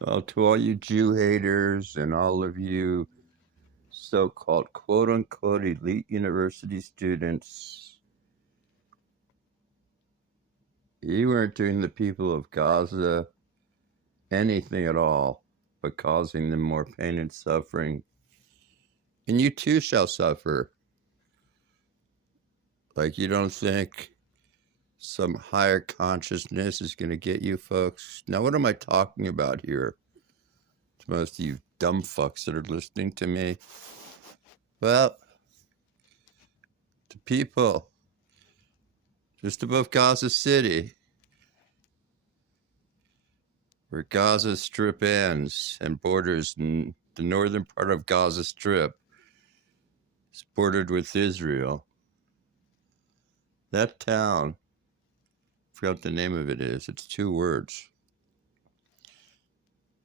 Well, to all you Jew haters and all of you so-called quote-unquote elite university students, you weren't doing the people of Gaza anything at all but causing them more pain and suffering. And you too shall suffer. Like, you don't think some higher consciousness is going to get you folks? Now, what am I talking about here? To most of you dumb fucks that are listening to me. Well, the people just above Gaza City, where Gaza Strip ends and borders the northern part of Gaza Strip, is bordered with Israel. That town, I forgot what the name of it is. It's 2 words.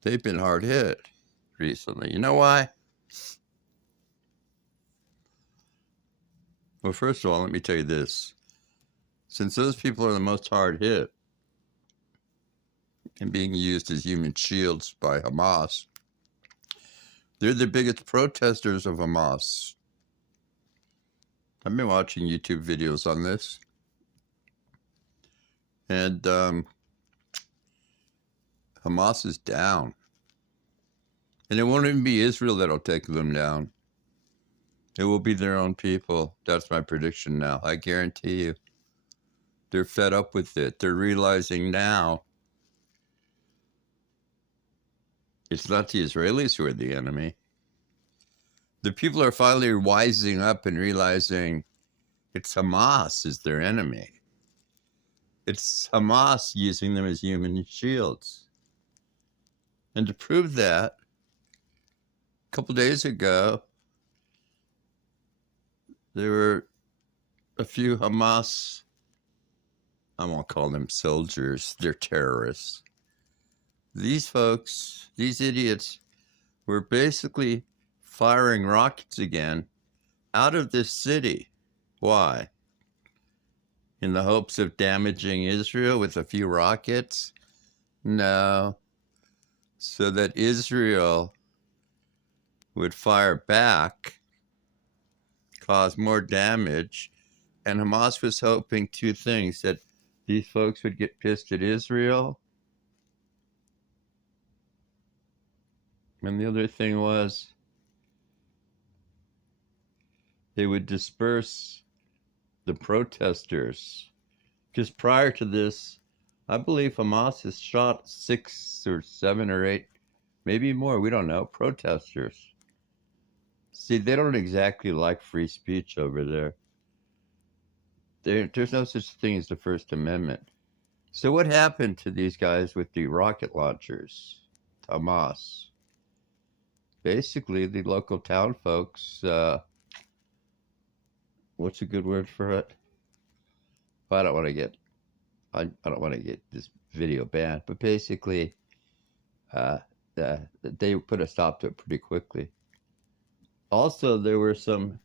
They've been hard hit recently. You know why? Well, first of all, let me tell you this. Since those people are the most hard hit and being used as human shields by Hamas, they're the biggest protesters of Hamas. I've been watching YouTube videos on this. And Hamas is down. And it won't even be Israel that'll take them down. It will be their own people. That's my prediction now. I guarantee you. They're fed up with it. They're realizing now it's not the Israelis who are the enemy. The people are finally wising up and realizing it's Hamas is their enemy. It's Hamas using them as human shields. And to prove that, a couple days ago, there were a few Hamas, I won't call them soldiers, they're terrorists. These folks, these idiots, were basically firing rockets again out of this city. Why? In the hopes of damaging Israel with a few rockets? No. So that Israel would fire back, cause more damage, and Hamas was hoping 2 things: that these folks would get pissed at Israel, and the other thing was they would disperse the protesters. Because prior to this, I believe Hamas has shot 6 or 7 or 8, maybe more, we don't know, protesters. See, they don't exactly like free speech over there. There's no such thing as the First Amendment. So what happened to these guys with the rocket launchers, Hamas? Basically, the local town folks, what's a good word for it? I don't want to get this video banned, but basically, they put a stop to it pretty quickly. Also, there were some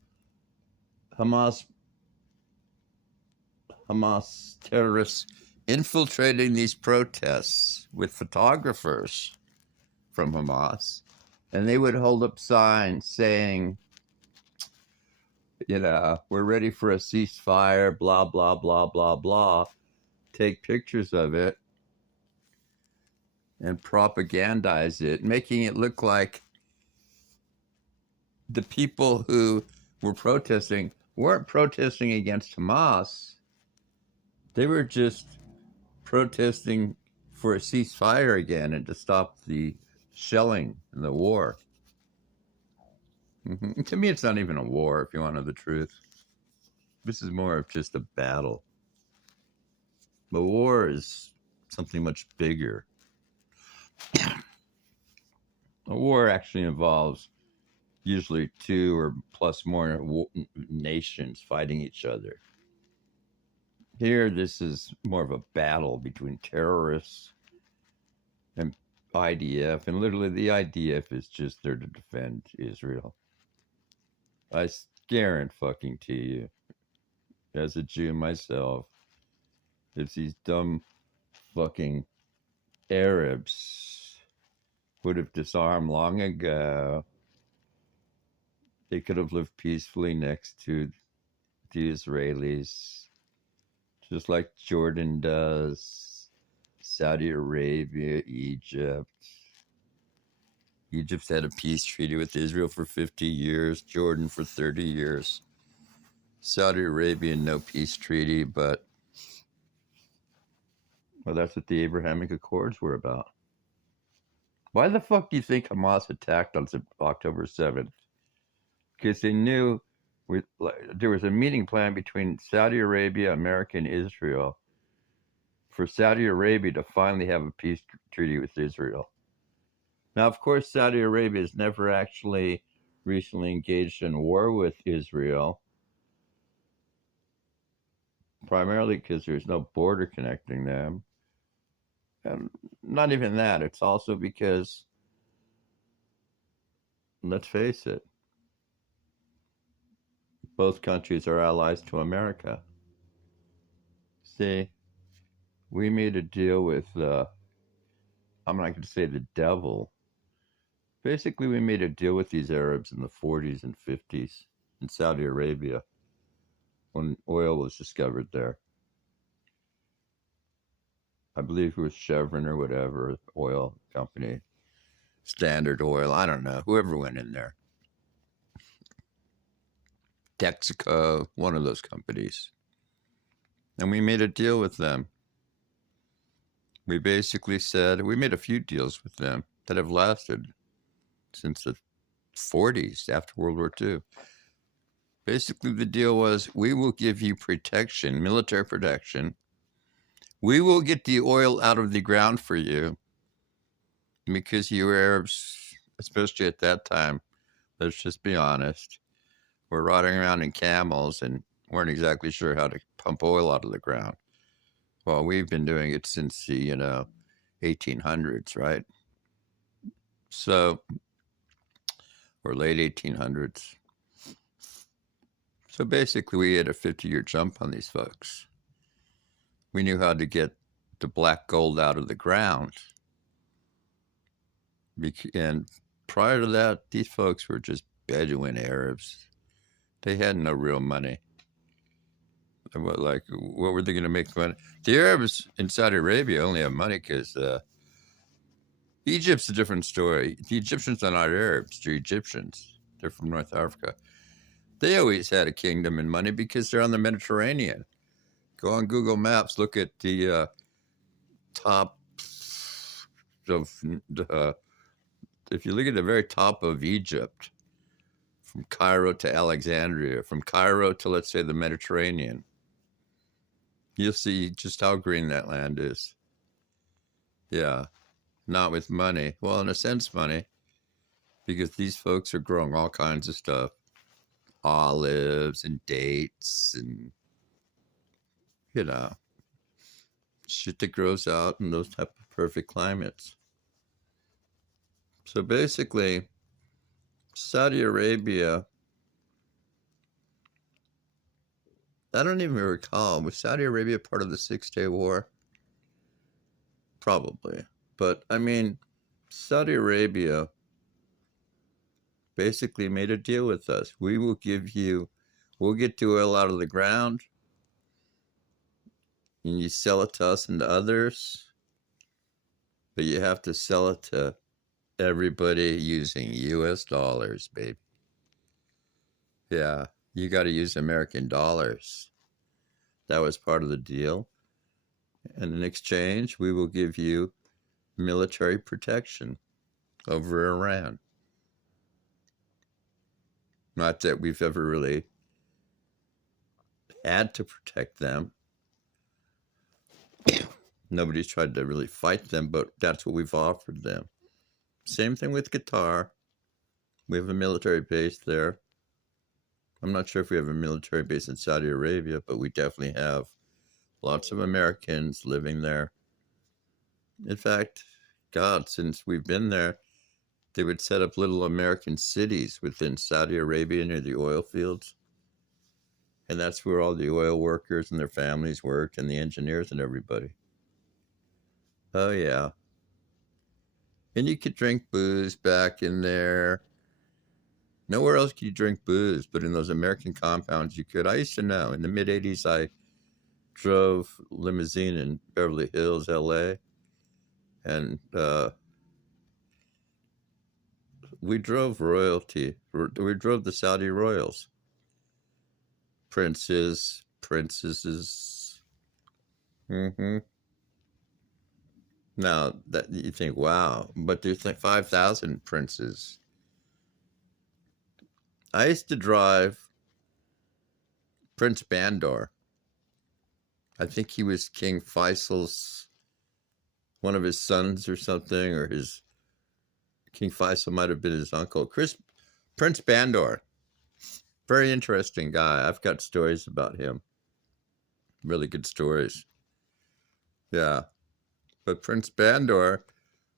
Hamas terrorists infiltrating these protests with photographers from Hamas, and they would hold up signs saying, we're ready for a ceasefire, blah, blah, blah, blah, blah, take pictures of it and propagandize it, making it look like the people who were protesting weren't protesting against Hamas. They were just protesting for a ceasefire again and to stop the shelling and the war. To me, it's not even a war, if you want to know the truth. This is more of just a battle. But war is something much bigger. A war actually involves usually 2 or plus more nations fighting each other. Here, this is more of a battle between terrorists and IDF, and literally the IDF is just there to defend Israel. I guarantee you, as a Jew myself, it's these dumb fucking Arabs would have disarmed long ago. They could have lived peacefully next to the Israelis, just like Jordan does, Saudi Arabia, Egypt. Egypt's had a peace treaty with Israel for 50 years, Jordan for 30 years. Saudi Arabia, no peace treaty, but, well, that's what the Abrahamic Accords were about. Why the fuck do you think Hamas attacked on October 7th? Because they knew there was a meeting planned between Saudi Arabia, America, and Israel for Saudi Arabia to finally have a peace treaty with Israel. Now, of course, Saudi Arabia has never actually recently engaged in war with Israel, primarily because there's no border connecting them. And not even that. It's also because, let's face it, both countries are allies to America. See, we made a deal with, I'm not going to say the devil. Basically, we made a deal with these Arabs in the 40s and 50s in Saudi Arabia when oil was discovered there. I believe it was Chevron or whatever, oil company, Standard Oil, I don't know, whoever went in there. Texaco, one of those companies. And we made a deal with them. We basically said, we made a few deals with them that have lasted since the 40s, after World War II. Basically, the deal was, we will give you protection, military protection. We will get the oil out of the ground for you because you Arabs, especially at that time, let's just be honest, were riding around in camels and weren't exactly sure how to pump oil out of the ground. Well, we've been doing it since the, 1800s, right? So, or late 1800s. So basically, we had a 50-year jump on these folks. We knew how to get the black gold out of the ground. And prior to that, these folks were just Bedouin Arabs. They had no real money. What were they going to make money? The Arabs in Saudi Arabia only have money because Egypt's a different story. The Egyptians are not Arabs. They're Egyptians. They're from North Africa. They always had a kingdom and money because they're on the Mediterranean. Go on Google Maps. Look at the top of if you look at the very top of Egypt, from Cairo to Alexandria, from Cairo to, let's say, the Mediterranean, you'll see just how green that land is. Yeah, not with money. Well, in a sense, money, because these folks are growing all kinds of stuff. Olives and dates and, shit that grows out in those type of perfect climates. So basically, Saudi Arabia, I don't even recall, was Saudi Arabia part of the 6-Day War? Probably. But, Saudi Arabia basically made a deal with us. We'll get the oil out of the ground, and you sell it to us and to others, but you have to sell it to everybody using US dollars, baby. Yeah, you got to use American dollars. That was part of the deal. And in exchange, we will give you military protection over Iran. Not that we've ever really had to protect them. Nobody's tried to really fight them, but that's what we've offered them. Same thing with Qatar. We have a military base there. I'm not sure if we have a military base in Saudi Arabia, but we definitely have lots of Americans living there. In fact, God, since we've been there, they would set up little American cities within Saudi Arabia near the oil fields. And that's where all the oil workers and their families worked, and the engineers and everybody. Oh, yeah. And you could drink booze back in there. Nowhere else could you drink booze, but in those American compounds you could. I used to know. In the mid-'80s, I drove limousine in Beverly Hills, L.A., and we drove royalty. We drove the Saudi royals. Princes, princesses. Mm-hmm. Now, that you think, wow, but there's like 5,000 princes. I used to drive Prince Bandar. I think he was King Faisal's, one of his sons or something, or his, King Faisal might have been his uncle. Prince Bandar, very interesting guy. I've got stories about him, really good stories. Yeah, but Prince Bandar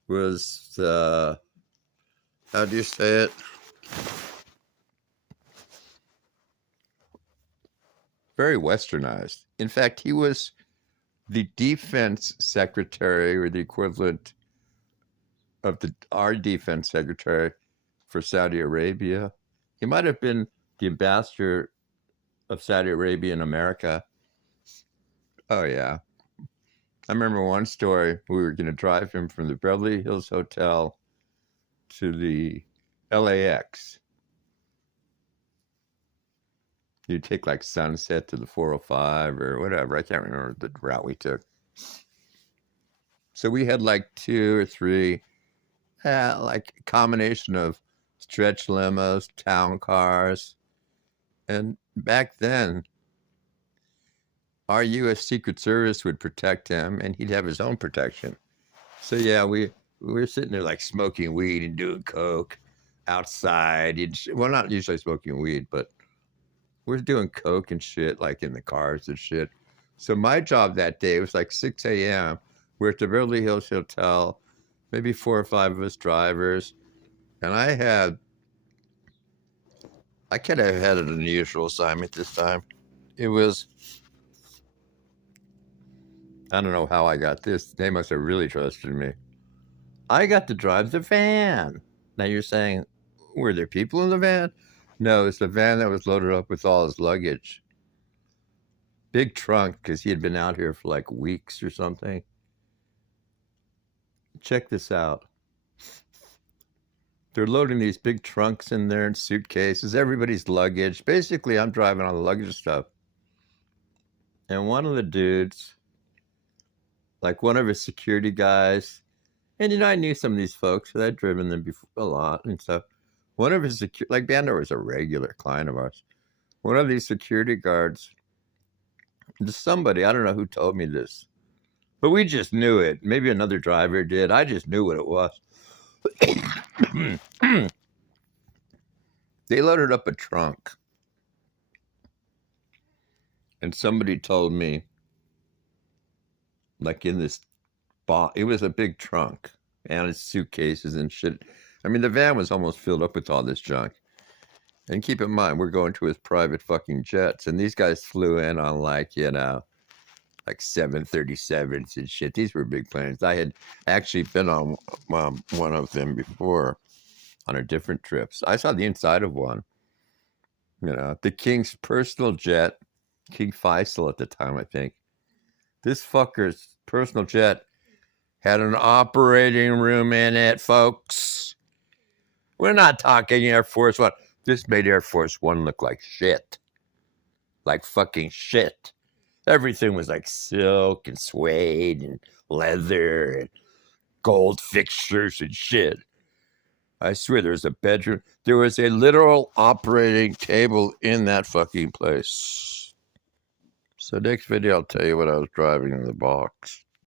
was, how do you say it? Very westernized. In fact, he was the defense secretary, or the equivalent of our defense secretary for Saudi Arabia. He might have been the ambassador of Saudi Arabia in America. Oh, yeah. I remember one story. We were going to drive him from the Beverly Hills Hotel to the LAX. You take like Sunset to the 405 or whatever. I can't remember the route we took. So we had like 2 or 3, like a combination of stretch limos, town cars. And back then, our U.S. Secret Service would protect him, and he'd have his own protection. So yeah, we were sitting there like smoking weed and doing coke outside. Well, not usually smoking weed, but we're doing coke and shit, like in the cars and shit. So my job that day was like 6 a.m. We're at the Beverly Hills Hotel, maybe 4 or 5 of us drivers. And I could have had an unusual assignment this time. It was, I don't know how I got this. They must have really trusted me. I got to drive the van. Now you're saying, were there people in the van? No, it's the van that was loaded up with all his luggage. Big trunk, because he had been out here for like weeks or something. Check this out. They're loading these big trunks in there and suitcases, everybody's luggage. Basically, I'm driving on the luggage stuff. And one of the dudes, like one of his security guys, and I knew some of these folks, because I'd driven them before a lot and stuff. One of his like Bandar was a regular client of ours. One of these security guards, somebody, I don't know who told me this, but we just knew it. Maybe another driver did. I just knew what it was. They loaded up a trunk. And somebody told me, like in this box, it was a big trunk and its suitcases and shit. I mean, the van was almost filled up with all this junk. And keep in mind, we're going to his private fucking jets. And these guys flew in on like 737s and shit. These were big planes. I had actually been on one of them before on a different trip. So I saw the inside of one. The king's personal jet, King Faisal at the time, I think. This fucker's personal jet had an operating room in it, folks. We're not talking Air Force One. This made Air Force One look like shit. Like fucking shit. Everything was like silk and suede and leather and gold fixtures and shit. I swear there was a bedroom. There was a literal operating table in that fucking place. So next video, I'll tell you what I was driving in the box.